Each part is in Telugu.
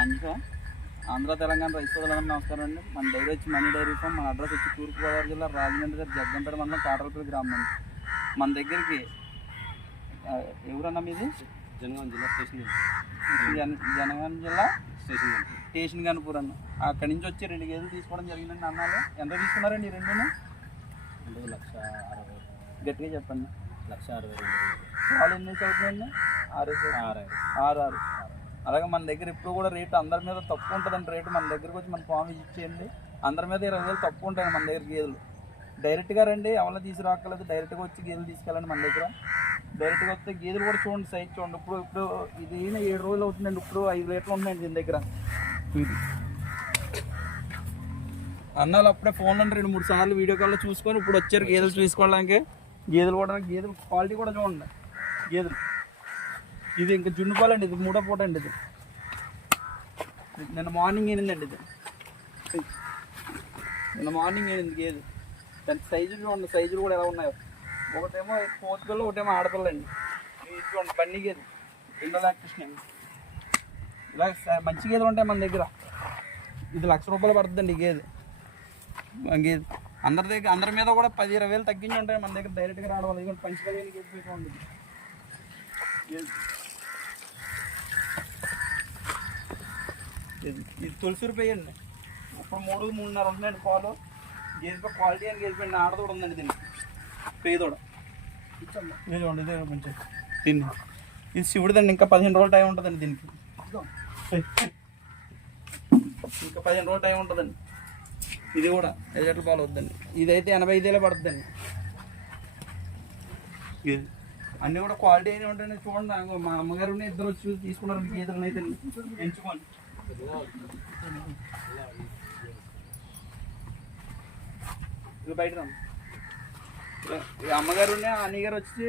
అంజా ఆంధ్ర తెలంగాణ రైతు సోదరులందరూ నమస్కారం అండి. మన డైరీ వచ్చి మనీ డైరీ ఫామ్. మన అడ్రస్ వచ్చి తూర్పుగోదావరి జిల్లా రాజమండ్రి గారు జగ్గంపేట మండలం కాటరపల్లి గ్రామం అండి. మన దగ్గరికి ఎవరన్నా మీది జనగాం జిల్లా స్టేషన్ జనగాం జిల్లా స్టేషన్ గన్పూర్ అన్న. అక్కడి నుంచి వచ్చి 2 గేదెలు తీసుకోవడం జరిగిందండి. అన్నాలు ఎంత తీసుకున్నారండి? 2 1,60,000 గట్టిగా చెప్పండి. 1,60,000 పాలు ఎన్ని అవుతుందండి? 6. అలాగే మన దగ్గర ఇప్పుడు కూడా రేటు అందరి మీద తక్కువ ఉంటుందండి. రేటు మన దగ్గరకు వచ్చి మన ఫామ్ ఇచ్చేయండి. అందరి మీద 20,000 తక్కువ ఉంటాయండి మన దగ్గర గేదెలు. డైరెక్ట్గా రండి, ఎవరైనా తీసుకురాక్కర్లేదు. డైరెక్ట్గా వచ్చి గేదెలు తీసుకెళ్ళండి మన దగ్గర. డైరెక్ట్గా వస్తే గేదెలు కూడా చూడండి, సైజ్ చూడండి. ఇప్పుడు ఇది 7 రోజులు అవుతుందండి. ఇప్పుడు 5 లీటర్లు ఉన్నాయండి దీని దగ్గర. అన్నాలు అప్పుడే ఫోన్లో 2-3 సార్లు వీడియో కాల్లో చూసుకొని ఇప్పుడు వచ్చారు గేదెలు చూసుకోవడానికి. గేదెలు కూడా గేదెలు క్వాలిటీ కూడా చూడండి. గేదెలు ఇది ఇంకా జున్ను పాలు అండి. ఇది 3వ పూట అండి. ఇది నిన్న మార్నింగ్ ఏనిందండి. ఇది నిన్న మార్నింగ్ ఏనింది గేదె. దాని సైజులు చూడండి, సైజులు కూడా ఎలా ఉన్నాయో. ఒకటేమో పోతుపిల్ల, ఒకటేమో ఆడపిల్ల అండి. ఇది చూడండి బన్నీ గేదె, 2 లాక్టేషన్ అండి. ఇలా మంచి గేదెలు ఉంటాయి మన దగ్గర. ఇది ₹1,00,000 పడుతుందండి ఈ గేదె. గేదె అందరి మీద కూడా 10-20,000 తగ్గించి ఉంటాయి మన దగ్గర. డైరెక్ట్గా రావడం ఇది పంచగలిగిన గేదె చూడండి. ఇది తులసి రూపాయి అండి. ఇప్పుడు 3-3.5 ఉంటుందండి పాలు. గేదె క్వాలిటీ అని గేదె ఆడదోడ ఉందండి. దీన్ని పేదోడ ఇది చూడండి. ఇదే కొంచెం దీన్ని ఇది శివుడిదండి. ఇంకా 15 రోజులు టైం ఉంటుందండి దీనికి. ఇంకా 15 రోజులు టైం ఉంటుందండి. ఇది కూడా 5 లీటర్ల పాలు వద్దండి. ఇదైతే 85,000 పడుతుందండి. అన్నీ కూడా క్వాలిటీ అయినా ఉంటాయండి. చూడండి, మా అమ్మగారు ఇద్దరు వచ్చి తీసుకున్నారు గేదెలను. అయితే ఎంచుకోండి. ఇది బయట అమ్మగారు అన్నయ్యగారు వచ్చి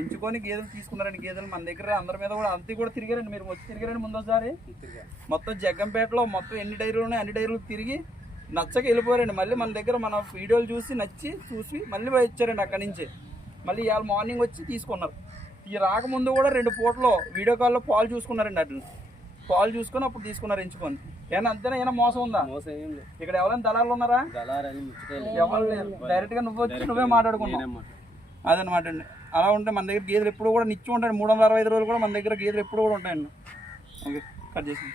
ఎంచుకొని గేదెలు తీసుకున్నారండి. గేదెలు మన దగ్గర అందరి మీద కూడా అంతే కూడా తిరిగారండి. మీరు వచ్చి తిరిగారండి ముందోసారి. మొత్తం జగ్గంపేటలో మొత్తం ఎన్ని డైరీలు ఉన్నాయి అన్ని డైరీలు తిరిగి నచ్చక వెళ్ళిపోయారండి. మళ్ళీ మన దగ్గర మన వీడియోలు చూసి మళ్ళీ వచ్చారండి. అక్కడి నుంచి మళ్ళీ ఇవాళ మార్నింగ్ వచ్చి తీసుకున్నారు. ఈ రాకముందు కూడా 2 పూటలో వీడియో కాల్లో పాలు చూసుకున్నారండి. అటు పాలు చూసుకొని అప్పుడు తీసుకున్నారు ఎంచుకొని. ఏమన్నా అంతేనా? ఏమైనా మోసం ఉందా? మోసం ఏం లేదు. ఇక్కడ ఎవరైనా దళాలు ఉన్నారా? ఎవరు లేరు. డైరెక్ట్గా నువ్వు వచ్చి నువ్వే మాట్లాడుకున్నావు. అదనమాట అండి. అలా ఉంటే మన దగ్గర గేదెలు ఎప్పుడు కూడా నిత్యం ఉంటాయండి. 365 రోజులు కూడా మన దగ్గర గేదెలు ఎప్పుడు కూడా ఉంటాయండి. ఓకే, కట్ చేసి